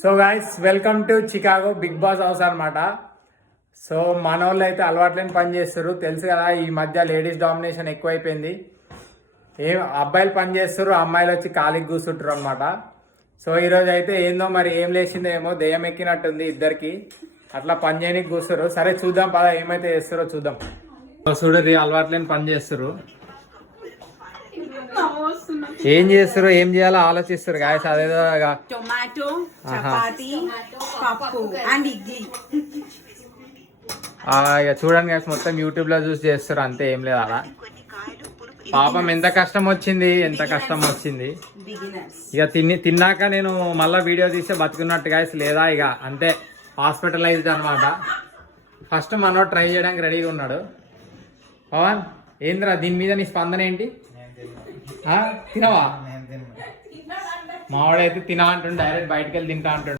So guys welcome to Chicago Bigg Boss house అనమాట. So మన వాళ్ళు అయితే అలవాట్లేని పని చేస్తారు, తెలుసు కదా. ఈ మధ్య లేడీస్ డామినేషన్ ఎక్కువైపోయింది. అబ్బాయిలు పని చేస్తారు, అమ్మాయిలు వచ్చి ఖాళీకి కూర్చుంటారు అనమాట. సో ఈరోజు అయితే ఏందో మరి ఏం లేచిందో ఏమో, దెయ్యం ఎక్కినట్టుంది ఇద్దరికి. అట్లా పని చేయడానికి కూర్చున్నారు. సరే చూద్దాం పద, ఏమైతే చేస్తారో చూద్దాం. చూడరి అలవాట్లేని పని చేస్తారు. ఏం చేస్తారు, ఏం చేయాలో ఆలోచిస్తారు గాయస్. అదేదో టొమాటో, చపాతి, పప్పు అండ్ ఇడ్లీ. ఇక చూడండి గాయస్, మొత్తం యూట్యూబ్ లో చూసి చేస్తారు, అంతే, ఏం లేదు అలా. పాపం ఎంత కష్టం వచ్చింది, ఎంత కష్టం వచ్చింది. ఇక తిన్నాక నేను మళ్ళీ వీడియో తీస్తే బతుకున్నట్టు గాయస్, లేదా ఇక అంతే హాస్పిటలైజ్డ్ అనమాట. ఫస్ట్ మనోడు ట్రై చేయడానికి రెడీగా ఉన్నాడు. పవన్ ఏంద్రా దీని మీద నీ స్పందన ఏంటి? తినవా? మావాడైతే తినా అంటుండు, డైరెక్ట్ బయటకు వెళ్ళి తింటా అంటుండు.